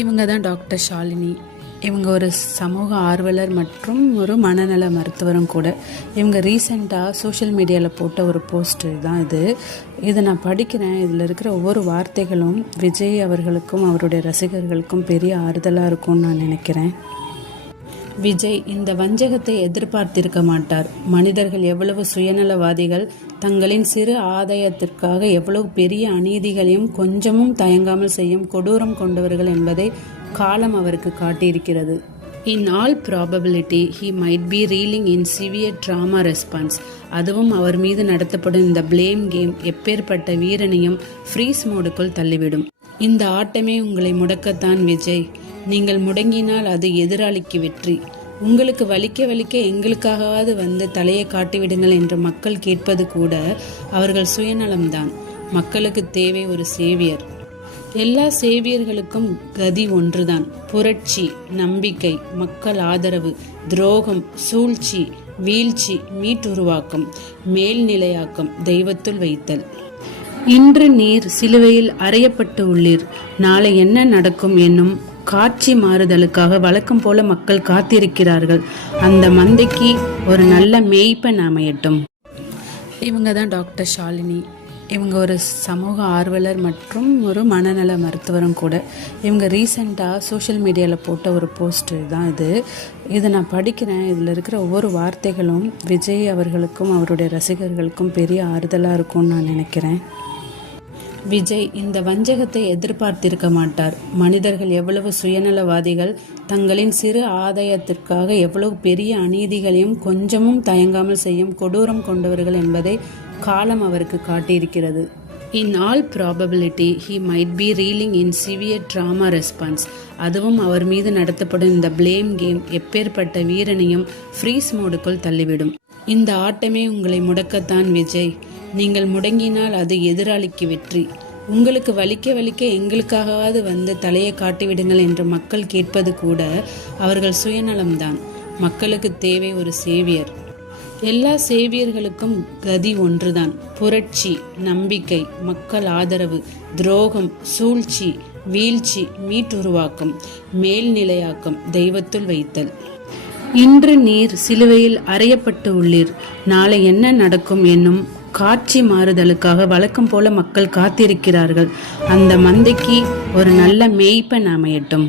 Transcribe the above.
இவங்க தான் டாக்டர் ஷாலினி. இவங்க ஒரு சமூக ஆர்வலர் மற்றும் ஒரு மனநல மருத்துவரும் கூட. இவங்க ரீசெண்டாக சோஷியல் மீடியாவில் போட்ட ஒரு போஸ்ட் தான் இதை நான் படிக்கிறேன். இதில் இருக்கிற ஒவ்வொரு வார்த்தைகளும் விஜய் அவர்களுக்கும் அவருடைய ரசிகர்களுக்கும் பெரிய ஆறுதலாக இருக்கும்னு நான் நினைக்கிறேன். விஜய் இந்த வஞ்சகத்தை எதிர்பார்த்திருக்க மாட்டார். மனிதர்கள் எவ்வளவு சுயநலவாதிகள், தங்களின் சிறு ஆதாயத்திற்காக எவ்வளவு பெரிய அநீதிகளையும் கொஞ்சமும் தயங்காமல் செய்யும் கொடூரம் கொண்டவர்கள் என்பதை காலம் அவருக்கு காட்டியிருக்கிறது. In all probability, he might be reeling in severe trauma response. அதுவும் அவர் மீது நடத்தப்படும் இந்த blame game எப்பேற்பட்ட வீரனையும் ஃப்ரீஸ் மோடுக்குள் தள்ளிவிடும். இந்த ஆட்டமே உங்களை முடக்கத்தான் விஜய். நீங்கள் முடங்கினால் அது எதிராளிக்கு வெற்றி. உங்களுக்கு வலிக்க எங்களுக்காகவாவது வந்து தலையை காட்டிவிடுங்கள் என்று மக்கள் கேட்பது கூட அவர்கள் சுயநலம்தான். மக்களுக்கு தேவை ஒரு சேவியர். எல்லா சேவியர்களுக்கும் கதி ஒன்றுதான்: புரட்சி, நம்பிக்கை, மக்கள் ஆதரவு, துரோகம், சூழ்ச்சி, வீழ்ச்சி, மீட்டுருவாக்கம், மேல்நிலையாக்கம், தெய்வத்துள் வைத்தல். இன்று நீர் சிலுவையில் அறையப்பட்டு உள்ளீர். நாளை என்ன நடக்கும் என்னும் காட்சி மாறுதலுக்காக வழக்கம் போல மக்கள் காத்திருக்கிறார்கள். அந்த மந்தைக்கு ஒரு நல்ல மேய்ப்பன் அமையட்டும். இவங்க தான் டாக்டர் ஷாலினி. இவங்க ஒரு சமூக ஆர்வலர் மற்றும் ஒரு மனநல மருத்துவரும் கூட. இவங்க ரீசெண்டாக சோஷியல் மீடியாவில் போட்ட ஒரு போஸ்ட் தான் இதை நான் படிக்கிறேன். இதில் இருக்கிற ஒவ்வொரு வார்த்தைகளும் விஜய் அவர்களுக்கும் அவருடைய ரசிகர்களுக்கும் பெரிய ஆறுதலாக இருக்கும்னு நான் நினைக்கிறேன். விஜய் இந்த வஞ்சகத்தை எதிர்பார்த்திருக்க மாட்டார். மனிதர்கள் எவ்வளவு சுயநலவாதிகள், தங்களின் சிறு ஆதாயத்திற்காக எவ்வளவு பெரிய அநீதிகளையும் கொஞ்சமும் தயங்காமல் செய்யும் கொடூரம் கொண்டவர்கள் என்பதை காலம் அவருக்கு காட்டியிருக்கிறது. In all probability, he might be reeling in severe trauma response. அதுவும் அவர் மீது நடத்தப்படும் இந்த blame game எப்பேற்பட்ட வீரனையும் ஃப்ரீஸ் மோடுக்குள் தள்ளிவிடும். இந்த ஆட்டமே உங்களை முடக்கத்தான் விஜய். நீங்கள் முடங்கினால் அது எதிராளிக்கு வெற்றி. உங்களுக்கு வலிக்க எங்களுக்காகவாவது வந்து தலையை காட்டிவிடுங்கள் என்று மக்கள் கேட்பது கூட அவர்கள் சுயநலம்தான். மக்களுக்கு தேவை ஒரு சேவியர். எல்லா சேவியர்களுக்கும் கதி ஒன்றுதான்: புரட்சி, நம்பிக்கை, மக்கள் ஆதரவு, துரோகம், சூழ்ச்சி, வீழ்ச்சி, மீட்டுருவாக்கம், மேல்நிலையாக்கம், தெய்வத்துள் வைத்தல். இன்று நீர் சிலுவையில் அறையப்பட்டு உள்ளீர். நாளை என்ன நடக்கும் என்னும் காட்சி மாறுதலுக்காக வழக்கம் போல மக்கள் காத்திருக்கிறார்கள். அந்த மந்தைக்கு ஒரு நல்ல மேய்ப்பன் அமையட்டும்.